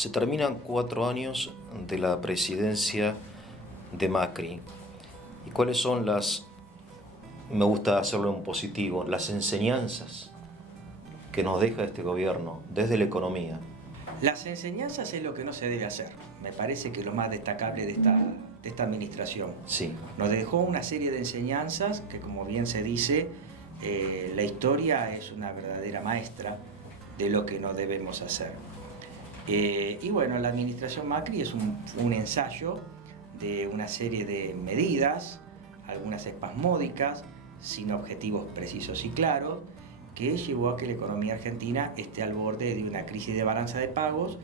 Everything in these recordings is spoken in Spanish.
Se terminan 4 años de la presidencia de Macri. ¿Y cuáles son me gusta hacerlo en positivo, las enseñanzas que nos deja este gobierno desde la economía? Las enseñanzas es lo que no se debe hacer. Me parece que lo más destacable de esta administración. Sí. Nos dejó una serie de enseñanzas que, como bien se dice, la historia es una verdadera maestra de lo que no debemos hacer. Y bueno, la administración Macri es un ensayo de una serie de medidas, algunas espasmódicas, sin objetivos precisos y claros, que llevó a que la economía argentina esté al borde de una crisis de balanza de pagos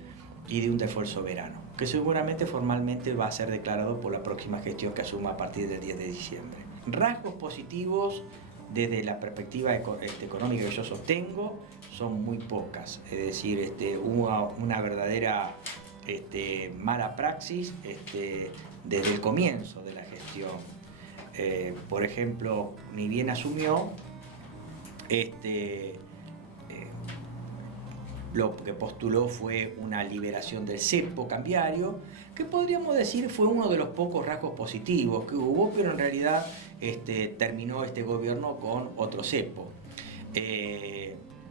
y de un default soberano, que seguramente formalmente va a ser declarado por la próxima gestión que asuma a partir del 10 de diciembre. Rasgos positivos desde la perspectiva económica que yo sostengo son muy pocas, es decir, hubo una verdadera mala praxis desde el comienzo de la gestión. Por ejemplo, ni bien asumió, lo que postuló fue una liberación del cepo cambiario, que podríamos decir fue uno de los pocos rasgos positivos que hubo, pero en realidad terminó este gobierno con otro cepo.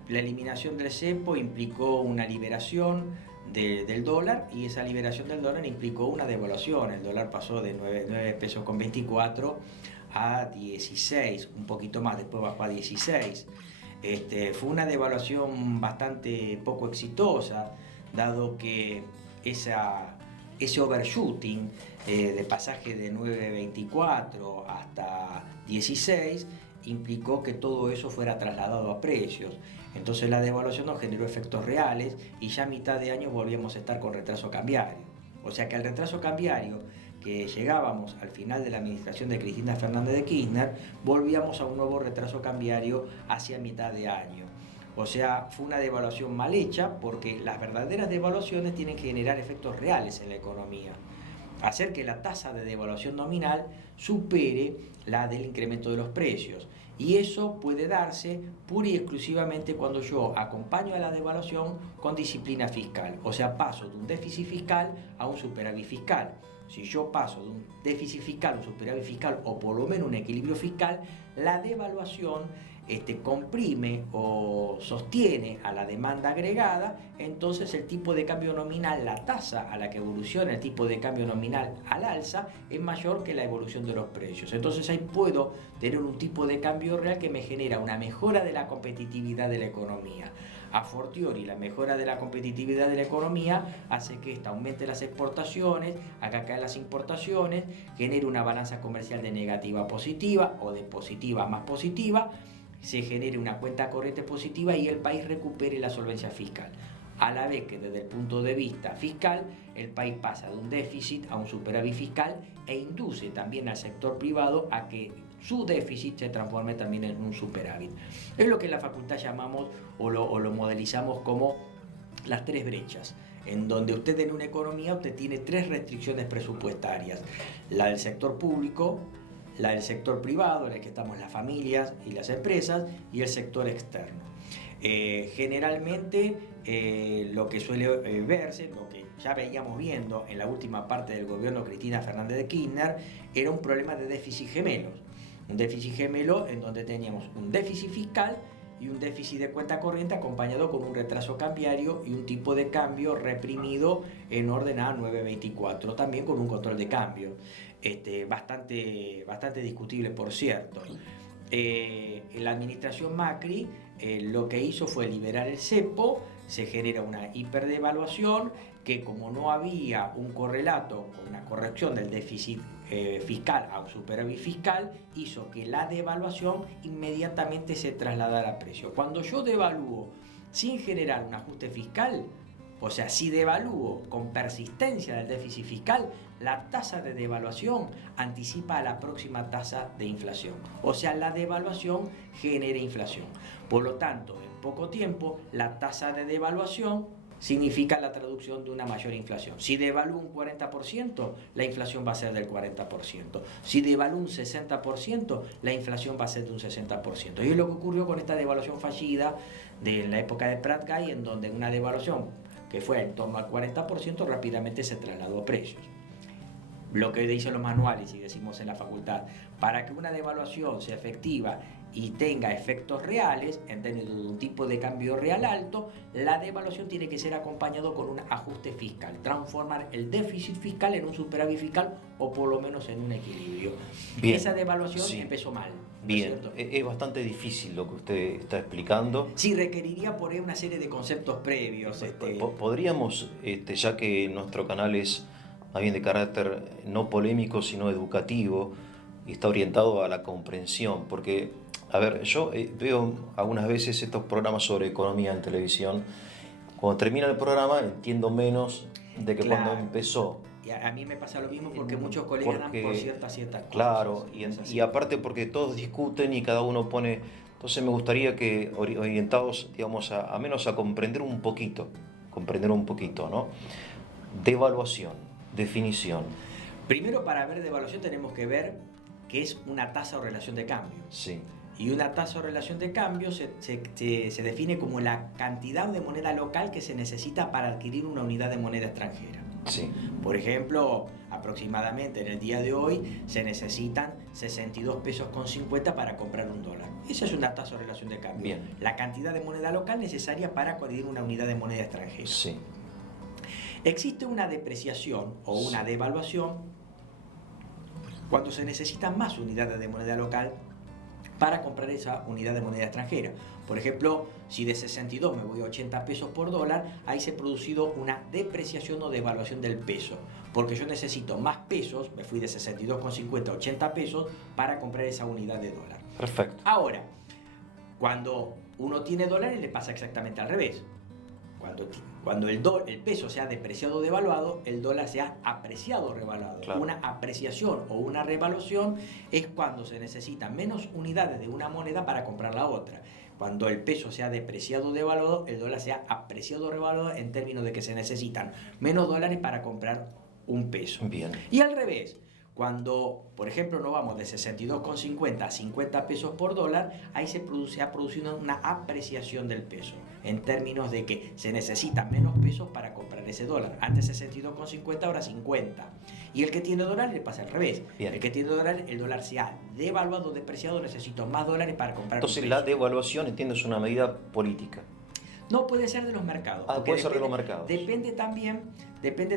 La eliminación del cepo implicó una liberación del dólar, y esa liberación del dólar implicó una devaluación. El dólar pasó de 9 pesos con 24 a 16, un poquito más, después bajó a 16. Fue una devaluación bastante poco exitosa, dado que ese overshooting de pasaje de 9.24 hasta 16 implicó que todo eso fuera trasladado a precios. Entonces la devaluación nos generó efectos reales y ya a mitad de año volvíamos a estar con retraso cambiario. O sea que el retraso cambiario que llegábamos al final de la administración de Cristina Fernández de Kirchner, volvíamos a un nuevo retraso cambiario hacia mitad de año. O sea, fue una devaluación mal hecha, porque las verdaderas devaluaciones tienen que generar efectos reales en la economía. Hacer que la tasa de devaluación nominal supere la del incremento de los precios. Y eso puede darse pura y exclusivamente cuando yo acompaño a la devaluación con disciplina fiscal. O sea, paso de un déficit fiscal a un superávit fiscal. Si yo paso de un déficit fiscal a un superávit fiscal, o por lo menos un equilibrio fiscal, la devaluación comprime o sostiene a la demanda agregada. Entonces el tipo de cambio nominal, la tasa a la que evoluciona el tipo de cambio nominal al alza, es mayor que la evolución de los precios. Entonces ahí puedo tener un tipo de cambio real que me genera una mejora de la competitividad de la economía. A fortiori, la mejora de la competitividad de la economía hace que esta aumente las exportaciones, haga caer las importaciones, genere una balanza comercial de negativa a positiva o de positiva a más positiva, se genere una cuenta corriente positiva y el país recupere la solvencia fiscal. A la vez que desde el punto de vista fiscal, el país pasa de un déficit a un superávit fiscal e induce también al sector privado a que su déficit se transforme también en un superávit. Es lo que en la facultad llamamos o lo modelizamos como las 3 brechas, en donde usted en una economía usted tiene 3 restricciones presupuestarias: la del sector público, la del sector privado, en el que estamos las familias y las empresas, y el sector externo. Generalmente lo que suele verse, lo que ya veíamos viendo en la última parte del gobierno de Cristina Fernández de Kirchner, era un problema de déficit gemelos. Un déficit gemelo en donde teníamos un déficit fiscal y un déficit de cuenta corriente acompañado con un retraso cambiario y un tipo de cambio reprimido en orden a 9.24, también con un control de cambio bastante discutible, por cierto. La administración Macri lo que hizo fue liberar el cepo, se genera una hiperdevaluación que, como no había un correlato con una corrección del déficit fiscal a un superávit fiscal, hizo que la devaluación inmediatamente se trasladara a precio. Cuando yo devalúo sin generar un ajuste fiscal, o sea, si devalúo con persistencia del déficit fiscal, la tasa de devaluación anticipa a la próxima tasa de inflación. O sea, la devaluación genera inflación. Por lo tanto, en poco tiempo, la tasa de devaluación significa la traducción de una mayor inflación. Si devalúo un 40%, la inflación va a ser del 40%. Si devalúo un 60%, la inflación va a ser de un 60%. Y es lo que ocurrió con esta devaluación fallida de la época de Prat-Gay, en donde una devaluación que fue en torno al 40%, rápidamente se trasladó a precios. Lo que dicen los manuales y decimos en la facultad, para que una devaluación sea efectiva y tenga efectos reales, en términos de un tipo de cambio real alto, la devaluación tiene que ser acompañado con un ajuste fiscal, transformar el déficit fiscal en un superávit fiscal o por lo menos en un equilibrio. Bien. Esa devaluación empezó mal. Bien, es bastante difícil lo que usted está explicando. Sí, requeriría por ahí una serie de conceptos previos. Podríamos, ya que nuestro canal es más bien de carácter no polémico, sino educativo, y está orientado a la comprensión, porque, a ver, yo veo algunas veces estos programas sobre economía en televisión. Cuando termina el programa entiendo menos de que Claro. cuando empezó. Y a mí me pasa lo mismo porque muchos colegas dan por ciertas cosas. Claro, y aparte porque todos discuten y cada uno pone... Entonces me gustaría que orientados, digamos, a menos a comprender un poquito, ¿no? Devaluación, definición. Primero, para ver devaluación tenemos que ver qué es una tasa o relación de cambio. Sí. Y una tasa o relación de cambio se define como la cantidad de moneda local que se necesita para adquirir una unidad de moneda extranjera. Sí. Por ejemplo, aproximadamente en el día de hoy se necesitan 62 pesos con 50 para comprar un dólar. Esa es una tasa o relación de cambio. Bien. La cantidad de moneda local necesaria para adquirir una unidad de moneda extranjera. Sí. Existe una depreciación o una devaluación cuando se necesitan más unidades de moneda local para comprar esa unidad de moneda extranjera. Por ejemplo, si de 62 me voy a 80 pesos por dólar, ahí se ha producido una depreciación o devaluación del peso, porque yo necesito más pesos, me fui de 62,50 a 80 pesos para comprar esa unidad de dólar. Perfecto. Ahora, cuando uno tiene dólares le pasa exactamente al revés. Cuando el peso se ha depreciado o devaluado, el dólar se ha apreciado o revaluado. Claro. Una apreciación o una revaluación es cuando se necesitan menos unidades de una moneda para comprar la otra. Cuando el peso se ha depreciado o devaluado, el dólar se ha apreciado o revaluado en términos de que se necesitan menos dólares para comprar un peso. Bien. Y al revés, cuando, por ejemplo, nos vamos de 62,50 a 50 pesos por dólar, ahí se ha producido una apreciación del peso, en términos de que se necesitan menos pesos para comprar ese dólar. Antes 62,50, ahora 50. Y el que tiene dólares le pasa al revés. Bien. El que tiene dólares, el dólar se ha devaluado, depreciado, necesito más dólares para comprar Entonces un la peso. devaluación, entiendo, es una medida política. No, puede ser de los mercados. Ah, puede ser de los mercados. Depende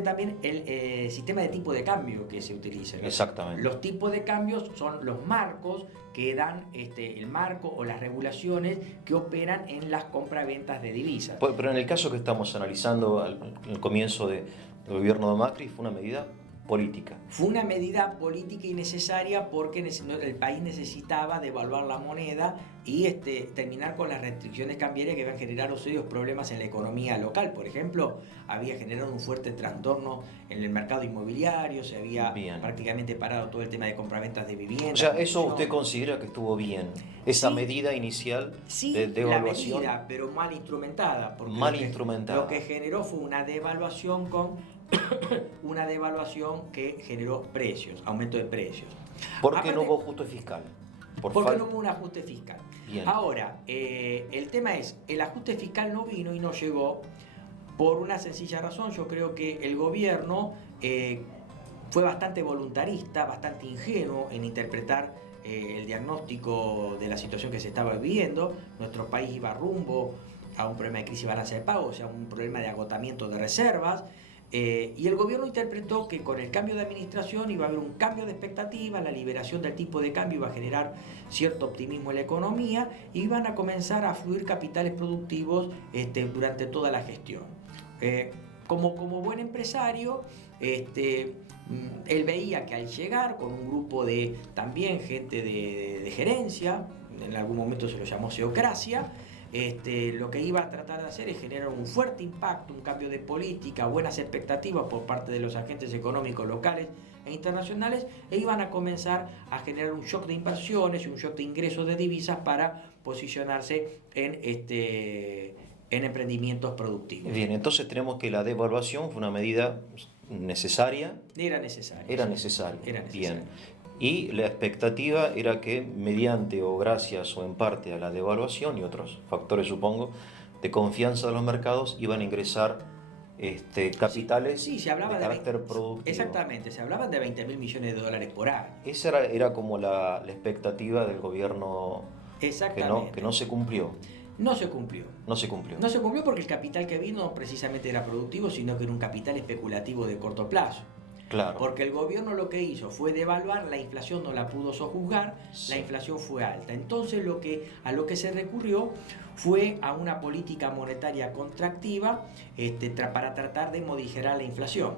también el sistema de tipo de cambio que se utilice. Exactamente. Los tipos de cambios son los marcos que dan el marco o las regulaciones que operan en las compra-ventas de divisas. Pero en el caso que estamos analizando al comienzo del gobierno de Macri, fue una medida política. Fue una medida política y necesaria porque el país necesitaba devaluar la moneda y terminar con las restricciones cambiarias que habían generado serios problemas en la economía local. Por ejemplo, había generado un fuerte trastorno en el mercado inmobiliario, se había prácticamente parado todo el tema de compraventas de viviendas. O sea, ¿eso usted considera que estuvo bien? Esa medida inicial de devaluación. La medida, pero mal instrumentada. Porque instrumentada. Lo que generó fue una devaluación una devaluación que generó precios, aumento de precios. ¿Por qué no hubo ajuste fiscal? Porque no hubo un ajuste fiscal. Bien. Ahora, el tema es, el ajuste fiscal no vino y no llegó por una sencilla razón. Yo creo que el gobierno fue bastante voluntarista, bastante ingenuo en interpretar el diagnóstico de la situación que se estaba viviendo. Nuestro país iba rumbo a un problema de crisis de balance de pago, o sea, un problema de agotamiento de reservas. Y el gobierno interpretó que con el cambio de administración iba a haber un cambio de expectativa, la liberación del tipo de cambio iba a generar cierto optimismo en la economía y iban a comenzar a fluir capitales productivos durante toda la gestión. Como buen empresario, él veía que al llegar con un grupo de también gente de gerencia, en algún momento se lo llamó seocracia, lo que iba a tratar de hacer es generar un fuerte impacto, un cambio de política, buenas expectativas por parte de los agentes económicos locales e internacionales, e iban a comenzar a generar un shock de inversiones y un shock de ingresos de divisas para posicionarse en emprendimientos productivos. Bien, entonces tenemos que la devaluación fue una medida necesaria. Era necesaria. Era necesaria. Bien. Bien. Y la expectativa era que mediante o gracias o en parte a la devaluación y otros factores, supongo, de confianza de los mercados, iban a ingresar capitales Sí, se hablaba de carácter productivo. Exactamente, se hablaban de 20.000 millones de dólares por año. Esa era como la expectativa del gobierno Exactamente. que no se cumplió. No se cumplió. No se cumplió. No se cumplió porque el capital que vino no precisamente era productivo, sino que era un capital especulativo de corto plazo. Claro. Porque el gobierno lo que hizo fue devaluar, la inflación no la pudo sojuzgar, Sí. la inflación fue alta. Entonces a lo que se recurrió fue a una política monetaria contractiva para tratar de morigerar la inflación.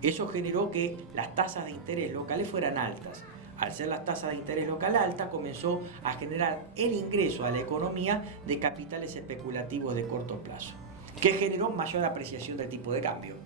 Eso generó que las tasas de interés locales fueran altas. Al ser las tasas de interés local altas, comenzó a generar el ingreso a la economía de capitales especulativos de corto plazo, que generó mayor apreciación del tipo de cambio.